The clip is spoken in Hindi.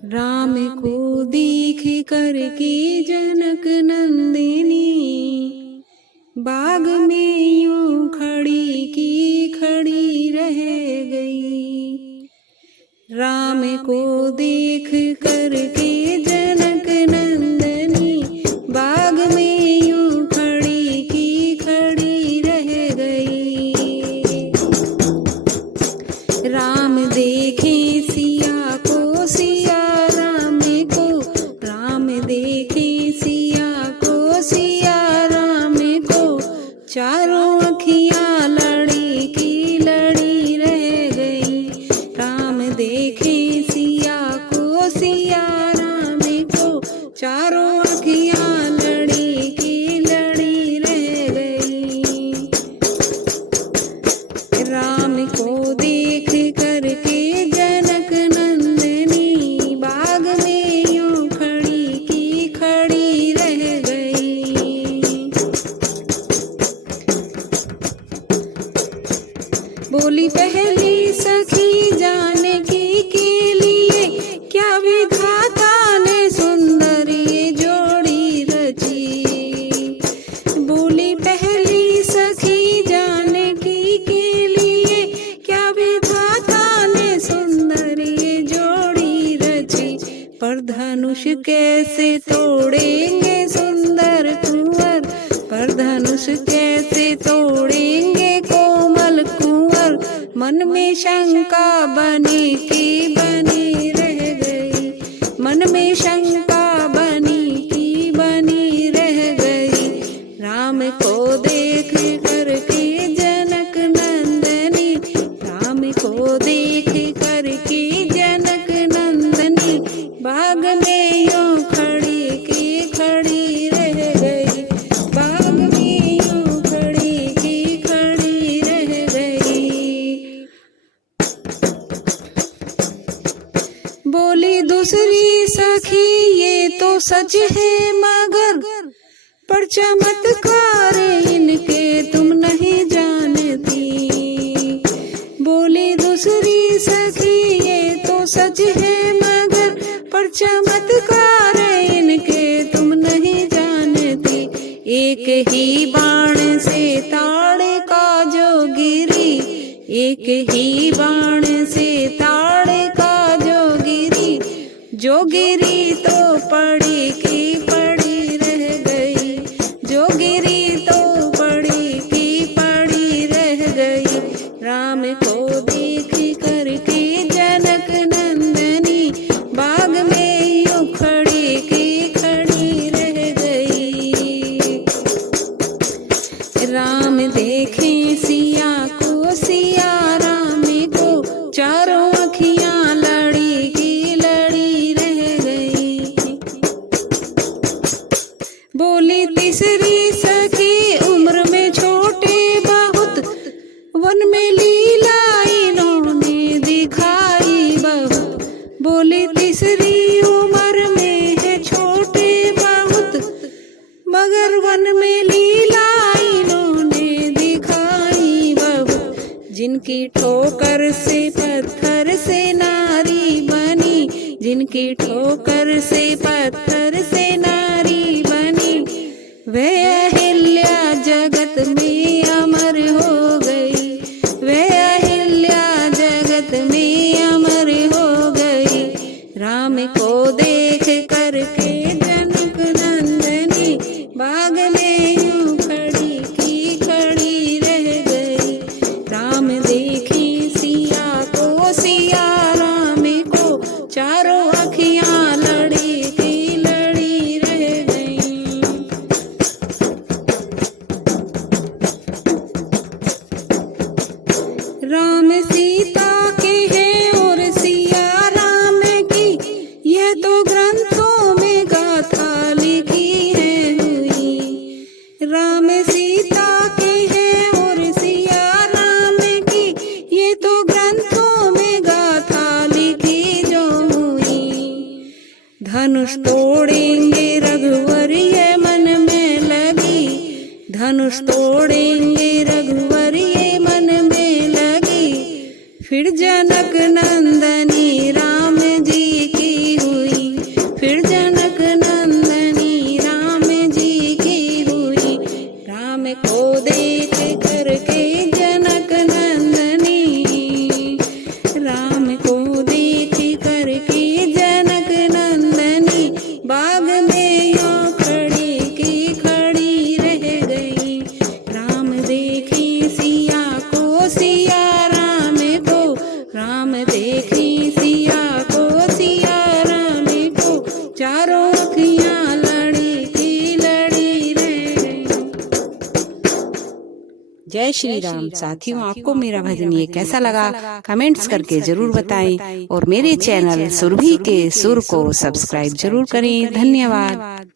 राम को देख कर के जनक नंदिनी बाग में यूं खड़ी की खड़ी रह गई। राम को देख कर के जनक नंदिनी बाग में यूं खड़ी की खड़ी रह गई। राम देखे सिया को सिया राम को, राम देखे सिया को सिया राम को, चारों अखियां लड़ी की लड़ी रह गई। राम देखे सिया को सिया राम को, चारों अखियां लड़ी की लड़ी रह गई। राम को देख कर के जनक नंदिनी बाग में यूं खड़ी की खड़ी रह गई। बोली पहली सखी जानकी के लिए, क्या विधाता ने सुंदर ये जोड़ी रची। बोली पहली सखी जानकी के लिए, क्या विधाता ने सुंदर ये जोड़ी रची। पर धनुष कैसे तोड़ेंगे सुंदर कुंवर, पर धनुष कैसे तोड़ेंगे कोमल कुंवर। मन में शंका बनी की बनी रह गई, मन में शंका बनी की बनी रह गई। राम को देख कर के जनक नंदिनी, राम को देख कर के जनक नंदिनी बाग में यूं खड़ी की खड़ी रह गई। बाग में यूं खड़ी की खड़ी रह गई। बोली दूसरी सखी ये तो सच है मगर, पर चमत्कार इनके तुम नहीं जानती। बोली दूसरी सखी ये तो सच है मगर, पर चमत्कार इनके तुम नहीं जानती। एक ही बाण से ताड़ का जो गिरी, एक ही बाण से ताड़ का जो गिरी, जो गिरी तो पड़ी की पड़ी रह गई, जो गिरी तो पड़ी की पड़ी रह गई। राम को देख कर के जनक नंदिनी बाग में यूं खड़ी की खड़ी रह गई। राम देखे सिया को सिया राम को, चारों अखियां लड़ी की लड़ी रह गई। बोली तीसरी सखी उम्र में छोटे बहुत, वन में लीला इन्होंने दिखाई बहुत। बोली तीसरी उम्र में है छोटे बहुत, मगर वन में लीला इन्होंने दिखाई बहुत। जिनकी ठोकर से पत्थर से नारी बनी, जिनकी ठोकर से पत्थर से नारी बनी, वह अहिल्या जगत में अमर हो गई, वह अहिल्या जगत में अमर हो गई। राम को देख कर के जनक नंदिनी बाग में यूं खड़ी की खड़ी रह गई। राम देखे सिया को सिया राम को, चारों अखियां लड़ी की लड़ी रह गई। राम सीता के हैं और सिया राम की, यह तो ग्रंथों में गाथा लिखी है हुई। राम सीता के हैं और सिया राम की, ये तो ग्रंथों में गाथा लिखी जो हुई। धनुष तोड़ेंगे रघुवर ये मन में लगी, धनुष तोड़ेंगे रघुवर ये मन में लगी। फिर जनक नंदनी राम जी की हुई जय श्री राम। साथियों, आपको मेरा भजन ये कैसा लगा कमेंट्स करके जरूर बताएं और मेरे चैनल सुरभि के सुर को सब्सक्राइब जरूर करें। धन्यवाद।